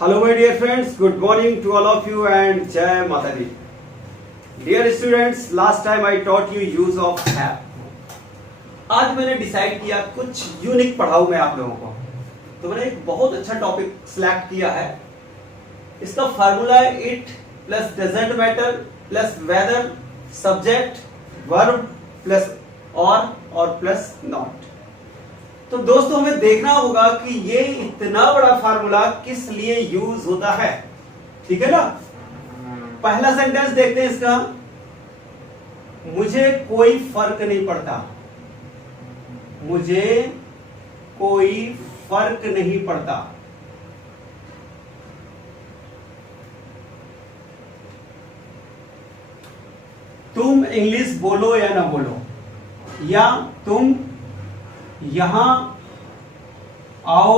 Hello my dear friends, good morning to all of you and Jai Mata Di. Dear students, last time I taught you use of have. आज मैंने decide किया कुछ unique पढ़ाऊं मैं आप लोगों को, तो मैंने एक बहुत अच्छा टॉपिक सिलेक्ट किया है। इसका फार्मूला है it plus doesn't matter plus whether subject verb plus or plus not. तो दोस्तों हमें देखना होगा कि ये इतना बड़ा फार्मूला किस लिए यूज होता है, ठीक है ना। पहला सेंटेंस देखते हैं इसका, मुझे कोई फर्क नहीं पड़ता। मुझे कोई फर्क नहीं पड़ता। तुम इंग्लिश बोलो या ना बोलो, या तुम यहां आओ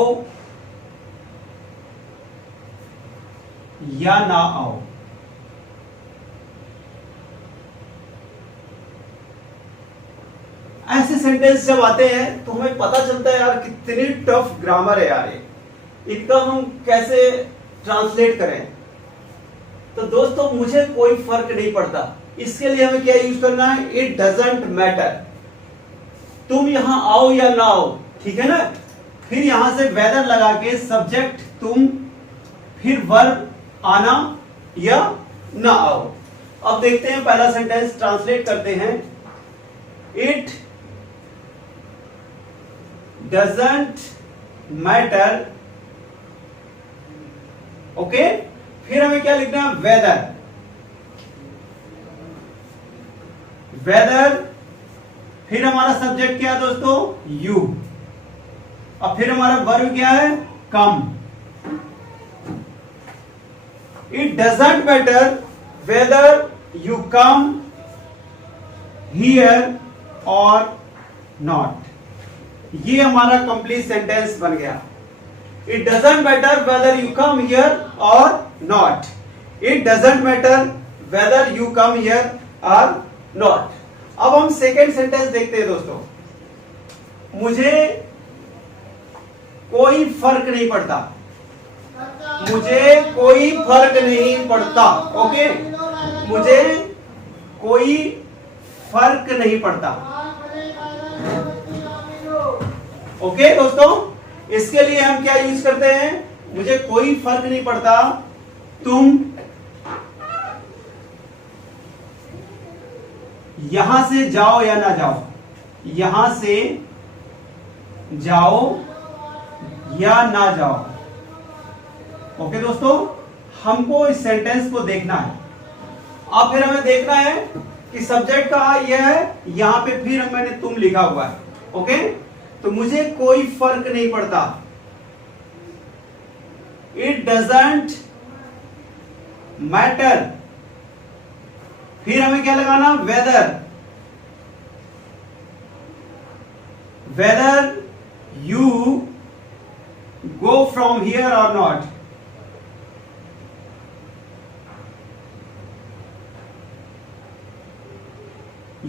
या ना आओ। ऐसे सेंटेंस जब आते हैं तो हमें पता चलता है यार कितनी टफ ग्रामर है यार ये, इनका हम कैसे ट्रांसलेट करें। तो दोस्तों मुझे कोई फर्क नहीं पड़ता, इसके लिए हमें क्या यूज करना है, इट डजंट मैटर। तुम यहां आओ या ना आओ, ठीक है ना। फिर यहां से वेदर लगा के सब्जेक्ट तुम, फिर वर्ब आना या ना आओ। अब देखते हैं पहला सेंटेंस ट्रांसलेट करते हैं। It doesn't matter, okay. फिर हमें क्या लिखना है, वेदर। वेदर, फिर हमारा सब्जेक्ट क्या है दोस्तों, यू। अब फिर हमारा वर्ब क्या है, come. It doesn't matter whether you come here or not. ये हमारा कंप्लीट सेंटेंस बन गया। It doesn't matter whether you come here or not. It doesn't matter whether you come here or not. अब हम second sentence देखते हैं दोस्तों। मुझे कोई फर्क नहीं पड़ता। मुझे कोई फर्क नहीं पड़ता, ओके। मुझे कोई फर्क नहीं पड़ता, ओके दोस्तों। इसके लिए हम क्या यूज करते हैं, मुझे कोई फर्क नहीं पड़ता। तुम यहां से जाओ या ना जाओ, यहां से जाओ या ना जाओ, ओके दोस्तों। हमको इस सेंटेंस को देखना है। अब फिर हमें देखना है कि सब्जेक्ट का यह है, यहां पे फिर मैंने तुम लिखा हुआ है, ओके। तो मुझे कोई फर्क नहीं पड़ता। इट डजंट मैटर, फिर हमें क्या लगाना, whether. Whether you go from here or not.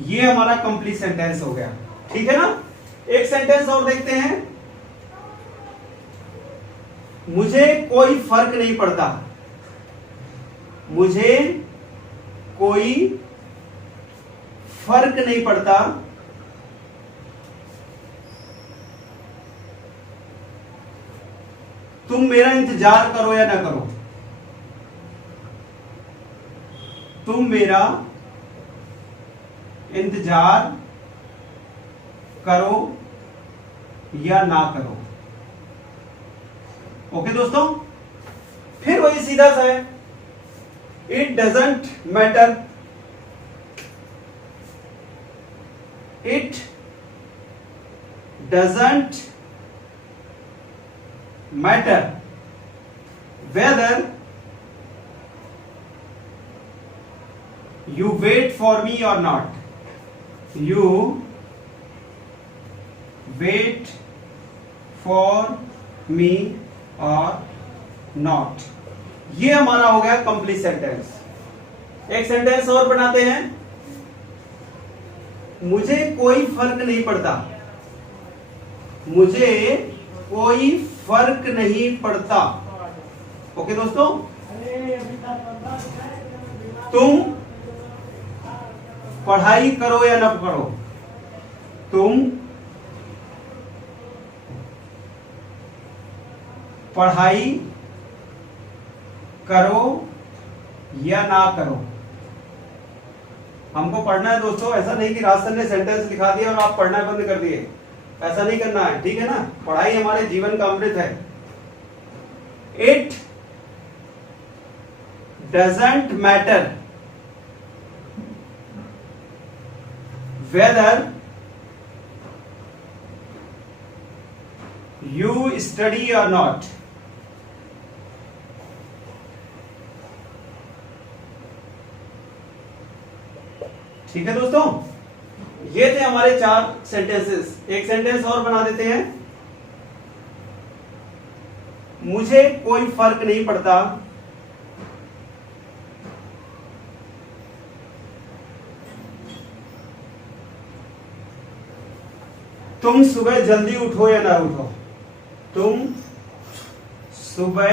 ये हमारा कंप्लीट सेंटेंस हो गया, ठीक है ना। एक सेंटेंस और देखते हैं। मुझे कोई फर्क नहीं पड़ता। मुझे कोई फर्क नहीं पड़ता तुम मेरा इंतजार करो या ना करो। तुम मेरा इंतजार करो या ना करो, ओके दोस्तों। फिर वही सीधा सा है, it doesn't matter. It doesn't matter whether you wait for me or not. You wait for me or not. ये हमारा हो गया कंप्लीट सेंटेंस। एक सेंटेंस और बनाते हैं। मुझे कोई फर्क नहीं पड़ता। मुझे कोई फर्क नहीं पड़ता। ओके दोस्तों, तुम पढ़ाई करो या ना करो, तुम पढ़ाई करो या ना करो। हमको पढ़ना है दोस्तों, ऐसा नहीं कि राज सर ने सेंटेंस लिखा दिया और आप पढ़ना बंद कर दिए, ऐसा नहीं करना है, ठीक है ना। पढ़ाई हमारे जीवन का अमृत है। It doesn't matter whether you study और नॉट। ठीक है दोस्तों, ये थे हमारे 4 सेंटेंसेस। एक सेंटेंस और बना देते हैं। मुझे कोई फर्क नहीं पड़ता तुम सुबह जल्दी उठो या ना उठो, तुम सुबह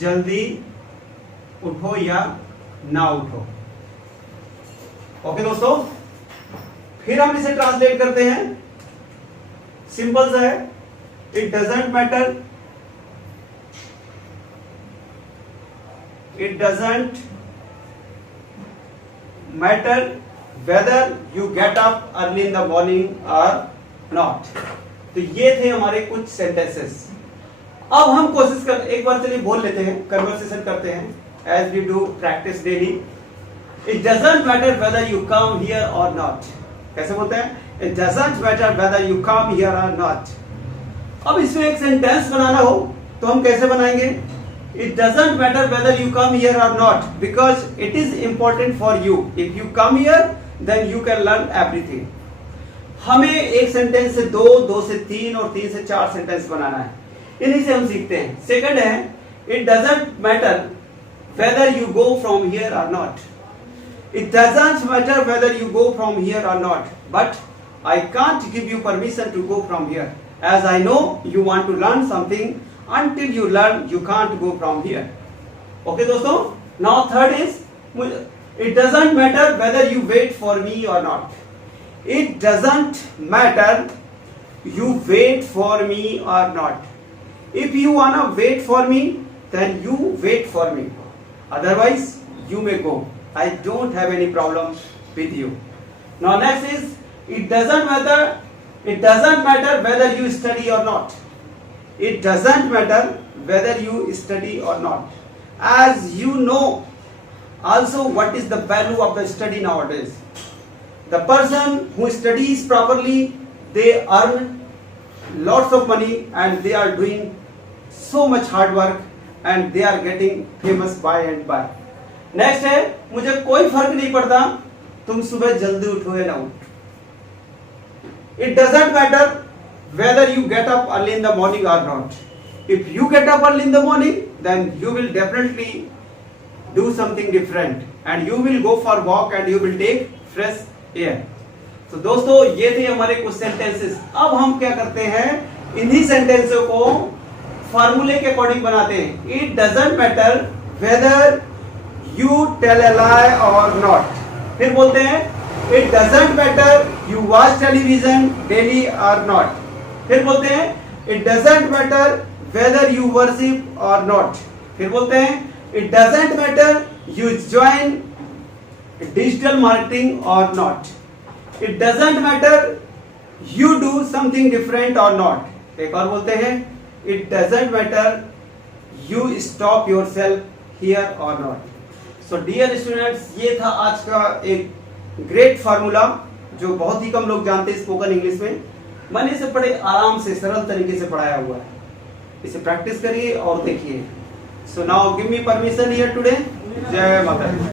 जल्दी उठो या ना उठो। ओके दोस्तों, फिर हम इसे ट्रांसलेट करते हैं। सिंपल सा है, it doesn't matter, it doesn't matter whether you get up early in the morning or not. तो ये थे हमारे कुछ सेंटेंसेस। अब हम कोशिश कर, एक बार चलिए बोल लेते हैं, कन्वर्सेशन करते हैं as we do practice daily. It doesn't matter whether you come here or not. कैसे बोलते हैं? It doesn't matter whether you come here or not. अब इसमें एक सेंटेंस बनाना हो तो हम कैसे बनाएंगे? It doesn't matter whether you come here or not because it is important for you. If you come here, then you can learn everything. हमें एक सेंटेंस से 2, 2 से 3 और 3 से 4 सेंटेंस बनाना है। इन्हीं से हम सीखते हैं। सेकंड है, It doesn't matter whether you go from here or not. It doesn't matter whether you go from here or not, but I can't give you permission to go from here, as I know you want to learn something. Until you learn, you can't go from here. Okay दोस्तों, now third is, it doesn't matter whether you wait for me or not. It doesn't matter you wait for me or not. If you wanna wait for me, then you wait for me. Otherwise, you may go. I don't have any problem with you. Now next is, it doesn't matter whether you study or not. It doesn't matter whether you study or not. As you know also what is the value of the study nowadays. The person who studies properly, they earn lots of money and they are doing so much hard work and they are getting famous by and by. Next है, मुझे कोई फर्क नहीं पड़ता तुम सुबह जल्दी उठो या ना उठो। It doesn't matter whether you get up early in the morning or not. If you get up early in the morning then you will definitely do something different and you will go for walk and you will take fresh air. तो दोस्तों, ये थे हमारे कुछ sentences. अब हम क्या करते हैं, इन्हीं सेंटेंसों को फॉर्मूले के अकॉर्डिंग बनाते हैं। It doesn't matter weather you tell a lie or not. फिर बोलते हैं, it doesn't matter you watch television daily or not. फिर बोलते हैं, it doesn't matter whether you worship or not. फिर बोलते हैं, it doesn't matter you join digital marketing or not. It doesn't matter you do something different or not. एक और बोलते हैं, it doesn't matter you stop yourself here or not. So dear students, ये था आज का एक ग्रेट फार्मूला जो बहुत ही कम लोग जानते हैं स्पोकन इंग्लिश में। मैंने इसे बड़े आराम से सरल तरीके से पढ़ाया हुआ है, इसे प्रैक्टिस करिए और देखिए। So now give me permission here today. जय माता दी।